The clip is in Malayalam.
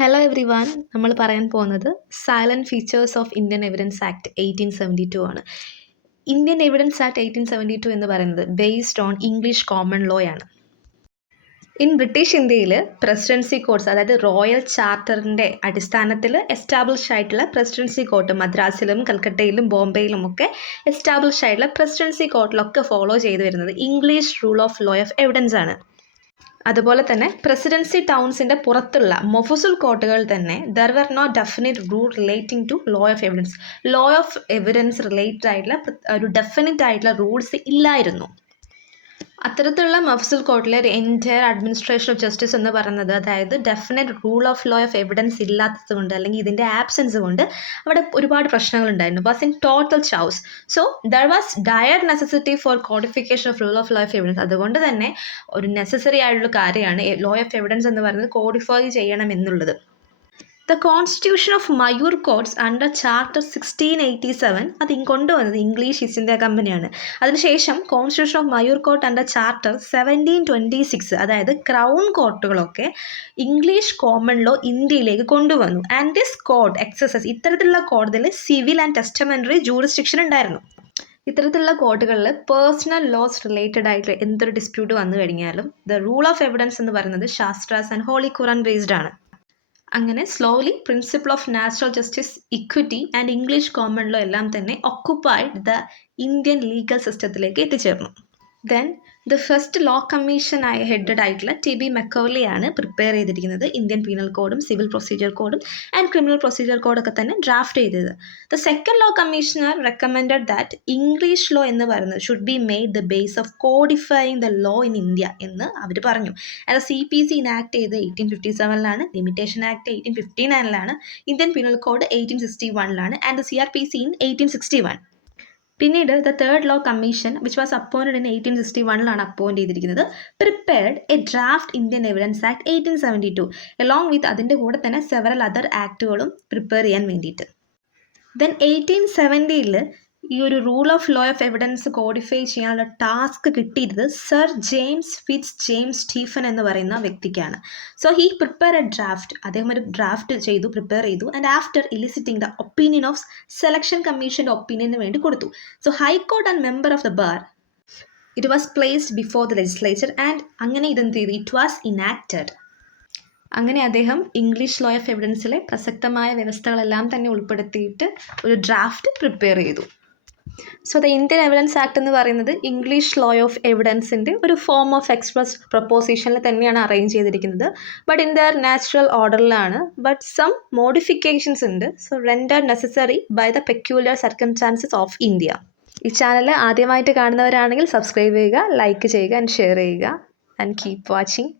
Hello every one. നമ്മൾ പറയാൻ പോകുന്നത് silent features of Indian evidence act 1872 ആണ്. ഇന്ത്യൻ എവിഡൻസ് ആക്ട് 1872 എന്ന് പറയുന്നത് based on English common law ആണ്. ബ്രിട്ടീഷ് ഇന്ത്യയിൽ പ്രസിഡൻസി കോർട്സ്, അതായത് റോയൽ ചാർട്ടറിൻ്റെ അടിസ്ഥാനത്തിൽ എസ്റ്റാബ്ലിഷ് ആയിട്ടുള്ള പ്രസിഡൻസി കോർട്ട് മദ്രാസിലും കൽക്കട്ടയിലും ബോംബെയിലും ഒക്കെ എസ്റ്റാബ്ലിഷ് ആയിട്ടുള്ള പ്രസിഡൻസി കോർട്ടിലൊക്കെ ഫോളോ ചെയ്തു വരുന്നത് English rule of law of evidence ആണ്. അതുപോലെ തന്നെ പ്രസിഡൻസി ടൗൺസിൻ്റെ പുറത്തുള്ള മൊഫുസുൽ കോർട്ടുകൾ തന്നെ there were no definite rule relating to law of evidence. Law of evidence related ആയിട്ടുള്ള ഒരു ഡെഫിനിറ്റ് ആയിട്ടുള്ള റൂൾസ് ഇല്ലായിരുന്നു. അത്തരത്തിലുള്ള മഫ്സുൽ കോർട്ടിലെ ഒരു എൻറ്റയർ അഡ്മിനിസ്ട്രേഷൻ ഓഫ് ജസ്റ്റിസ് എന്ന് പറയുന്നത്, അതായത് definite rule of law of evidence ഇല്ലാത്തത് കൊണ്ട് അല്ലെങ്കിൽ ഇതിൻ്റെ ആബ്സെൻസ് കൊണ്ട് അവിടെ ഒരുപാട് പ്രശ്നങ്ങൾ ഉണ്ടായിരുന്നു. Was in total chaos. So there was dire necessity for codification of rule of law of evidence. അതുകൊണ്ട് തന്നെ ഒരു നെസസറി ആയിട്ടുള്ള കാര്യമാണ് ലോ ഓഫ് എവിഡൻസ് എന്ന് പറയുന്നത് കോഡിഫൈ ചെയ്യണം എന്നുള്ളത്. The constitution of Mayur courts under charter 1687 അത് കൊണ്ടുവന്നത് ഇംഗ്ലീഷ് ഈസ്റ്റ് ഇന്ത്യ കമ്പനിയാണ്. അതിനുശേഷം constitution of Mayur court under charter 1726, അതായത് ക്രൗൺ കോർട്ടുകളൊക്കെ ഇംഗ്ലീഷ് കോമൺ ലോ ഇന്ത്യയിലേക്ക് കൊണ്ടുവന്നു. ആൻഡ് ദിസ് കോർട്ട് എക്സസൈസ്, ഇത്തരത്തിലുള്ള കോടതിയിൽ സിവിൽ ആൻഡ് ടെസ്റ്റമെൻ്ററി ജൂറിസ്ഡിക്ഷൻ ഉണ്ടായിരുന്നു. ഇത്തരത്തിലുള്ള കോർട്ടുകളിൽ പേഴ്സണൽ ലോസ് റിലേറ്റഡ് ആയിട്ട് എന്തൊരു ഡിസ്പ്യൂട്ട് വന്നു കഴിഞ്ഞാലും ദ റൂൾ ഓഫ് എവിഡൻസ് എന്ന് പറയുന്നത് ശാസ്ത്രാസ് ആൻഡ് ഹോളി ഖുറാൻ ബേസ്ഡ് ആണ്. അങ്ങനെ slowly principle of natural justice, equity and English common law എല്ലാം തന്നെ ഒക്കുപ്പൈഡ് ദ ഇന്ത്യൻ ലീഗൽ സിസ്റ്റത്തിലേക്ക് എത്തിച്ചേർന്നു. Then the first law commission headed ആയിട്ടുള്ള TB മെക്കോർലിയാണ് പ്രിപ്പയർ ചെയ്തിരിക്കുന്നത് ഇന്ത്യൻ പീനൽ കോഡും സിവിൽ പ്രൊസീജിയർ കോഡും ആൻഡ് ക്രിമിനൽ പ്രൊസീജിയർ കോഡൊക്കെ തന്നെ ഡ്രാഫ്റ്റ് ചെയ്തത്. The second law commissioner recommended that English law എന്ന് പറയുന്നത് should be made the base of കോഡിഫൈയിങ് the law in India എന്ന് അവർ പറഞ്ഞു. അത് CPC ഇനാക്ട് ചെയ്ത് 1857 limitation act 1859 Indian penal code 1861 and CRPC in 1861. പിന്നീട് the third law commission which was appointed in 1861 appoint ചെയ്തിരിക്കുന്നത് prepared a draft Indian evidence act 1872 along with അതിൻ്റെ കൂടെ തന്നെ സെവറൽ അതർ ആക്ടുകളും പ്രിപ്പയർ ചെയ്യാൻ വേണ്ടിയിട്ട്. ദെൻ 1870 ഈ ഒരു rule of law of evidence codify ചെയ്യാനുള്ള ടാസ്ക് കിട്ടിയത് sir James Fitzjames Stephen എന്ന് പറയുന്ന വ്യക്തിക്കാണ്. So he prepare a draft, അദ്ദേഹം ഒരു ഡ്രാഫ്റ്റ് പ്രിപ്പയർ ചെയ്തു and after eliciting the opinion of selection കമ്മീഷൻ്റെ ഒപ്പീനിയന് വേണ്ടി കൊടുത്തു. So high court and member of the bar it was placed before the legislature and അങ്ങനെ ഇതെന്ത് ചെയ്തു, ഇറ്റ് വാസ് ഇനാക്റ്റഡ്. അങ്ങനെ അദ്ദേഹം ഇംഗ്ലീഷ് ലോ ഓഫ് എവിഡൻസിലെ പ്രസക്തമായ വ്യവസ്ഥകളെല്ലാം തന്നെ ഉൾപ്പെടുത്തിയിട്ട് ഒരു ഡ്രാഫ്റ്റ് പ്രിപ്പയർ ചെയ്തു. So the Indian evidence act എന്ന് പറയുന്നത് ഇംഗ്ലീഷ് ലോ ഓഫ് എവിഡൻസിൻ്റെ ഒരു ഫോം ഓഫ് എക്സ്പ്രസ് പ്രൊപ്പോസിഷനിൽ തന്നെയാണ് അറേഞ്ച് ചെയ്തിരിക്കുന്നത്. ബട്ട് ഇൻ ദർ നാച്ചുറൽ ഓർഡറിലാണ്. ബട്ട് സം മോഡിഫിക്കേഷൻസ് ഉണ്ട്. So rendered necessary by the peculiar circumstances of India. ഈ ചാനൽ ആദ്യമായിട്ട് കാണുന്നവരാണെങ്കിൽ സബ്സ്ക്രൈബ് ചെയ്യുക, ലൈക്ക് ചെയ്യുക ആൻഡ് ഷെയർ ചെയ്യുക ആൻഡ് കീപ് വാച്ചിങ്.